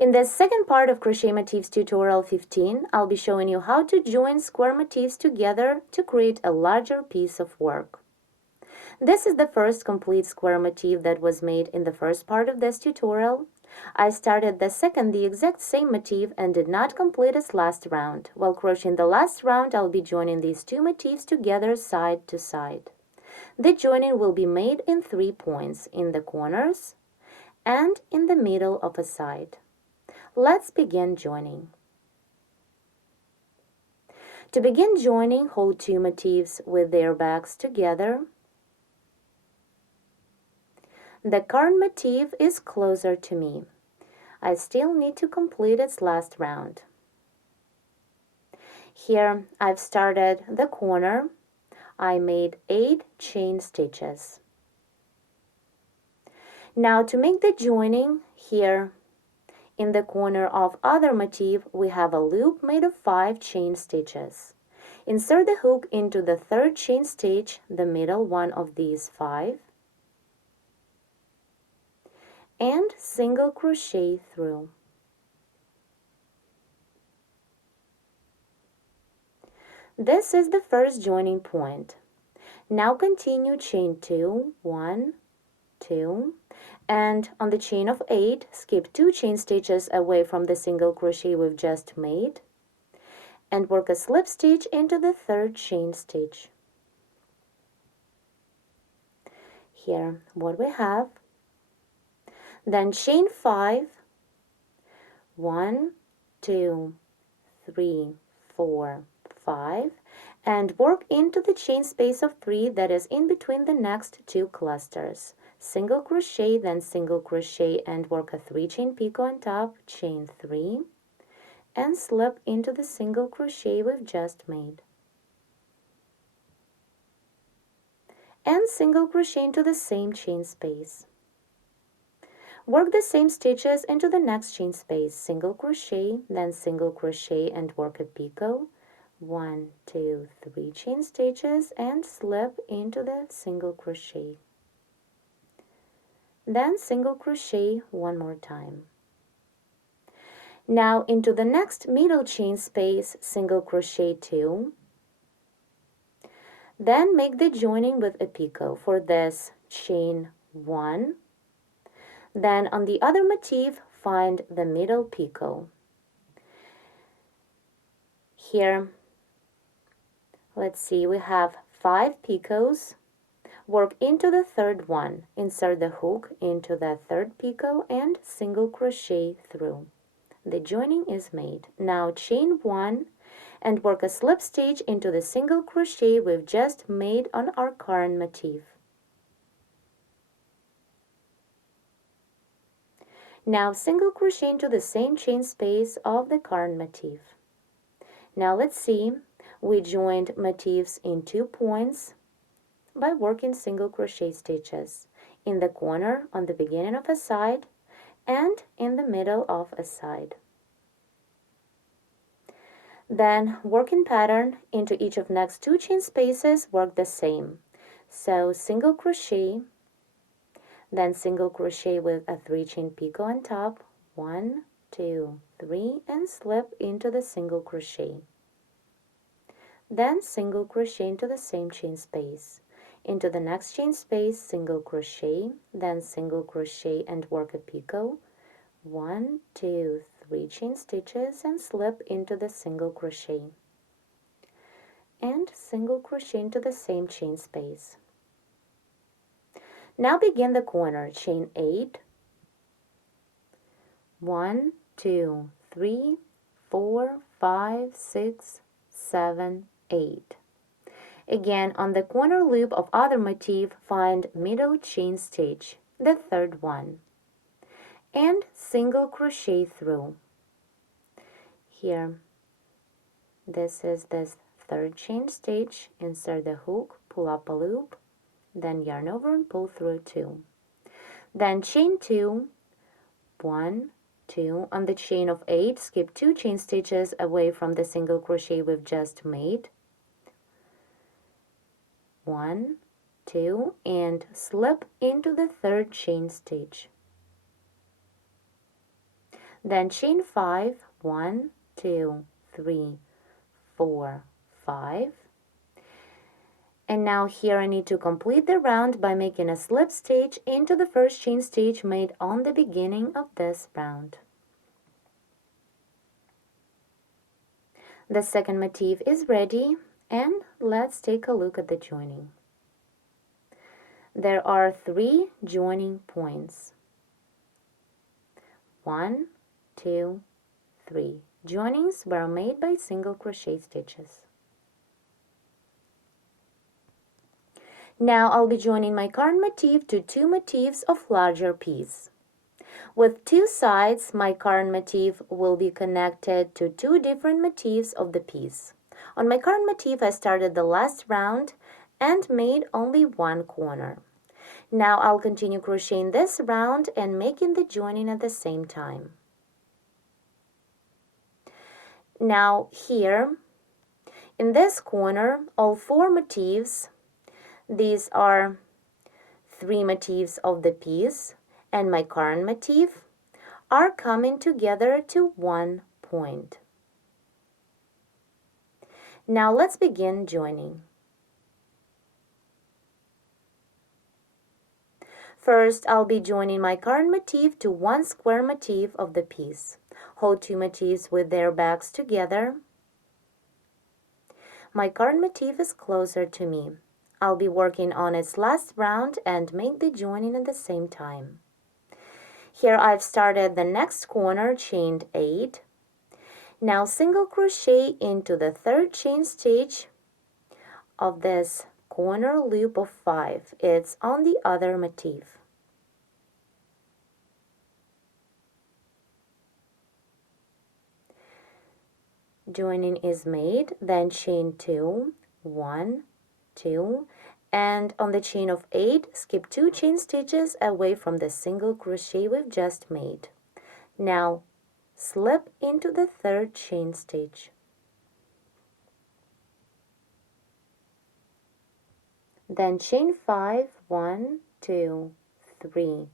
In the second part of Crochet Motifs tutorial 15, I'll be showing you how to join square motifs together to create a larger piece of work. This is the first complete square motif that was made in the first part of this tutorial. I started the second the exact same motif and did not complete its last round. While crocheting the last round, I'll be joining these two motifs together side to side. The joining will be made in 3 points, in the corners and in the middle of a side. Let's begin joining. To begin joining, hold two motifs with their backs together. The current motif is closer to me. I still need to complete its last round. Here I've started the corner. I made 8 chain stitches. Now to make the joining, here in the corner of other motif, we have a loop made of 5 chain stitches. Insert the hook into the third chain stitch, the middle one of these 5, and single crochet through. This is the first joining point. Now continue chain 2, 1, 2, and on the chain of 8, skip 2 chain stitches away from the single crochet we've just made, and work a slip stitch into the third chain stitch. Here, what we have. Then chain 5, 1, 2, 3, 4, 5, and work into the chain space of 3 that is in between the next 2 clusters. Single crochet, then single crochet, and work a 3 chain picot on top, chain 3, and slip into the single crochet we've just made. And single crochet into the same chain space. Work the same stitches into the next chain space, single crochet, then single crochet, and work a picot, 1, 2, 3 chain stitches, and slip into the single crochet. Then single crochet one more time. Now into the next middle chain space, single crochet 2. Then make the joining with a picot. For this, chain 1. Then on the other motif, find the middle picot. Here, let's see, we have 5 picots. Work into the third one. Insert the hook into the third picot and single crochet through. The joining is made. Now chain 1 and work a slip stitch into the single crochet we've just made on our current motif. Now single crochet into the same chain space of the current motif. Now let's see, we joined motifs in 2 points by working single crochet stitches in the corner on the beginning of a side and in the middle of a side. Then working pattern into each of next 2 chain spaces, work the same. So single crochet, then single crochet with a 3 chain picot on top, 1, 2, 3, and slip into the single crochet. Then single crochet into the same chain space. Into the next chain space, single crochet, then single crochet and work a picot, 1, 2, 3 chain stitches, and slip into the single crochet. And single crochet into the same chain space. Now begin the corner, chain 8, 1, 2, 3, 4, 5, 6, 7, 8. Again, on the corner loop of other motif, find middle chain stitch, the third one, and single crochet through. Here, this is the third chain stitch. Insert the hook, pull up a loop, then yarn over and pull through 2. Then chain 2, 1, 2. On the chain of 8, skip 2 chain stitches away from the single crochet we've just made, 1, 2, and slip into the third chain stitch. Then chain 5, 1, 2, 3, 4, 5. And now here I need to complete the round by making a slip stitch into the first chain stitch made on the beginning of this round. The second motif is ready, and let's take a look at the joining. There are 3 joining points. 1, 2, 3. Joinings were made by single crochet stitches. Now I'll be joining my current motif to 2 motifs of larger piece. With 2 sides, my current motif will be connected to 2 different motifs of the piece. On my current motif, I started the last round and made only 1 corner. Now I'll continue crocheting this round and making the joining at the same time. Now here, in this corner, all 4 motifs, these are 3 motifs of the piece, and my current motif are coming together to 1 point. Now let's begin joining. First, I'll be joining my current motif to 1 square motif of the piece. Hold 2 motifs with their backs together. My current motif is closer to me. I'll be working on its last round and make the joining at the same time. Here I've started the next corner, chained 8. Now single crochet into the 3rd chain stitch of this corner loop of 5. It's on the other motif. Joining is made, then chain 2, 1, 2, and on the chain of 8, skip 2 chain stitches away from the single crochet we've just made. Now slip into the 3rd chain stitch. Then chain 5, 1, 2, 3,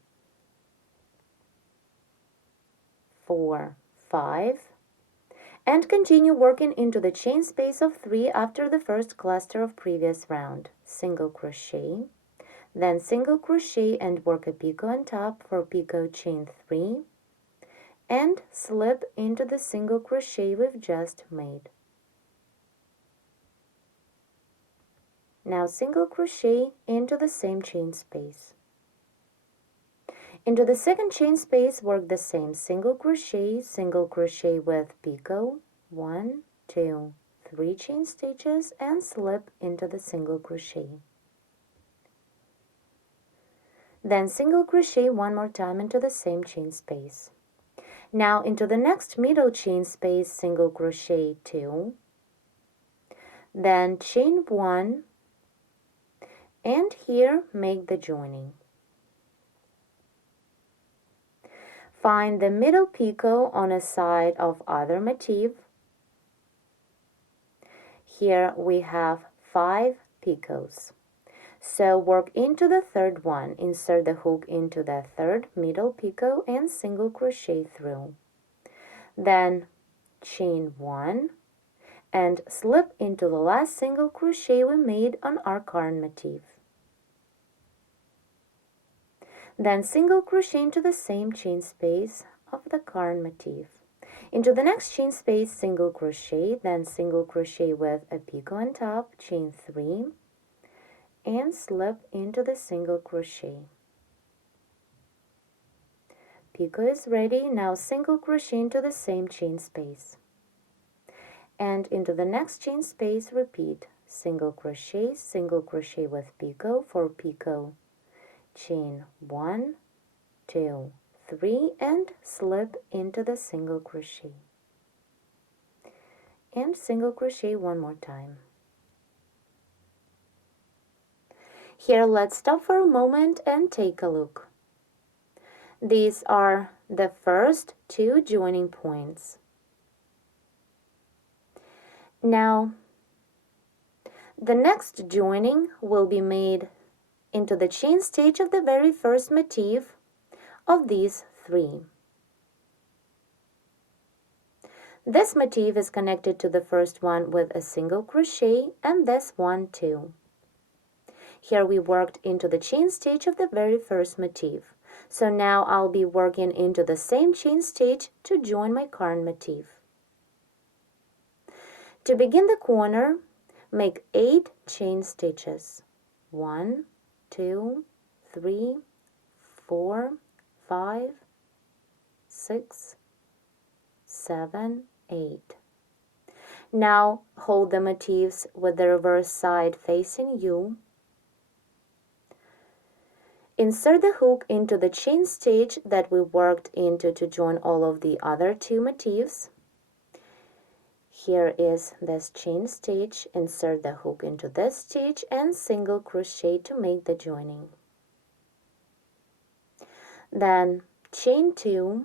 4, 5, and continue working into the chain space of 3 after the first cluster of previous round. Single crochet, then single crochet and work a picot on top for picot chain 3, and slip into the single crochet we've just made. Now single crochet into the same chain space. Into the 2nd chain space, work the same single crochet with picot, 1, 2, 3 chain stitches, and slip into the single crochet. Then single crochet 1 more time into the same chain space. Now into the next middle chain space, single crochet 2, then chain 1, and here make the joining. Find the middle picot on a side of other motif. Here we have 5 picots. So work into the 3rd one, insert the hook into the 3rd middle picot and single crochet through. Then chain 1 and slip into the last single crochet we made on our current motif. Then single crochet into the same chain space of the current motif. Into the next chain space, single crochet, then single crochet with a picot on top, chain 3, and slip into the single crochet. Picot is ready. Now single crochet into the same chain space. And into the next chain space, repeat single crochet with picot for picot, chain 1, 2, 3, and slip into the single crochet. And single crochet 1 more time. Here let's stop for a moment and take a look. These are the first 2 joining points. Now the next joining will be made into the chain stitch of the very first motif of these 3. This motif is connected to the first one with a single crochet, and this one too. Here we worked into the chain stitch of the very first motif. So now I'll be working into the same chain stitch to join my current motif. To begin the corner, make 8 chain stitches. 1, 2, 3, 4, 5, 6, 7, 8. Now hold the motifs with the reverse side facing you. Insert the hook into the chain stitch that we worked into to join all of the other 2 motifs. Here is this chain stitch. Insert the hook into this stitch and single crochet to make the joining. Then chain 2,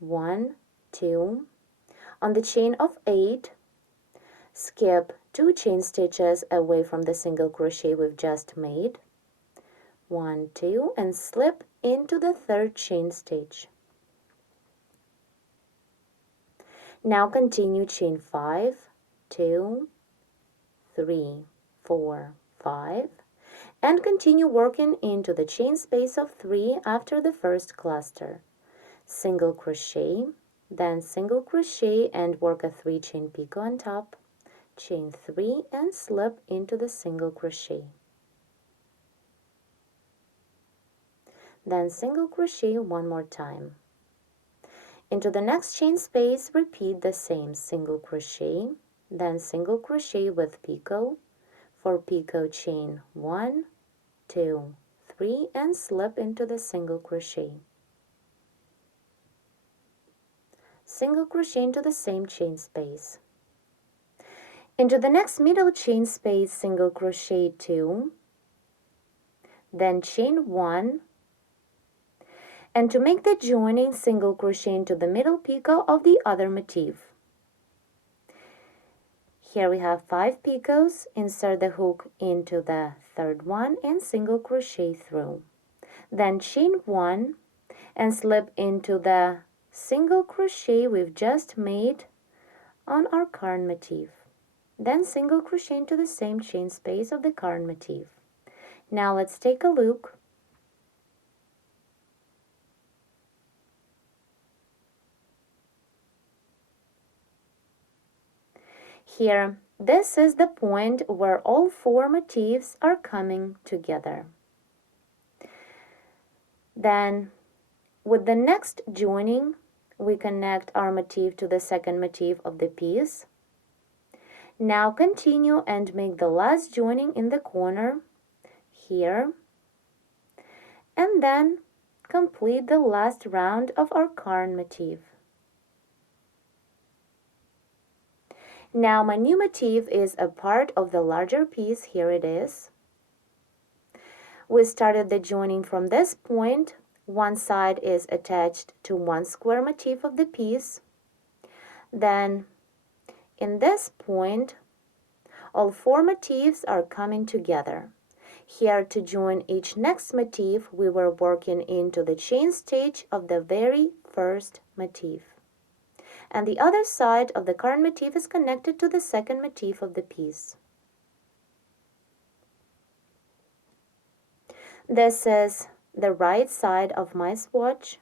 1, 2. On the chain of 8, skip 2 chain stitches away from the single crochet we've just made. 1, 2, and slip into the 3rd chain stitch. Now continue chain 5, 2, 3, 4, 5, and continue working into the chain space of 3 after the first cluster. Single crochet, then single crochet and work a 3 chain picot on top, chain 3 and slip into the single crochet. Then single crochet one more time. Into the next chain space, repeat the same single crochet, then single crochet with picot. For picot, chain 1, 2, 3, and slip into the single crochet. Single crochet into the same chain space. Into the next middle chain space, single crochet 2, then chain 1, and to make the joining, single crochet into the middle picot of the other motif. Here we have 5 picots. Insert the hook into the 3rd one and single crochet through. Then chain 1 and slip into the single crochet we've just made on our current motif. Then single crochet into the same chain space of the current motif. Now let's take a look. Here, this is the point where all 4 motifs are coming together. Then, with the next joining, we connect our motif to the second motif of the piece. Now continue and make the last joining in the corner, here, and then complete the last round of our current motif. Now my new motif is a part of the larger piece. Here it is. We started the joining from this point. One side is attached to one square motif of the piece. Then in this point, all 4 motifs are coming together. Here, to join each next motif, we were working into the chain stitch of the very first motif. And the other side of the current motif is connected to the second motif of the piece. This is the right side of my swatch.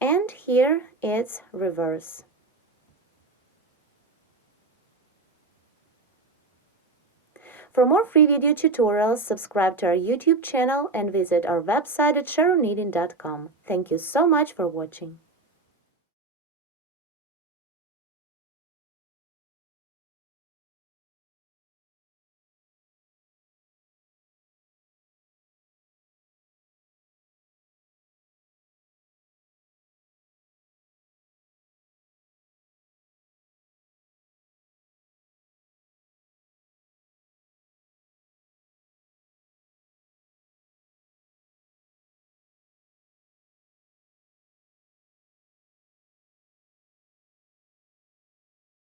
And here it's reverse. For more free video tutorials, subscribe to our YouTube channel and visit our website at sqauresknitting.com. Thank you so much for watching.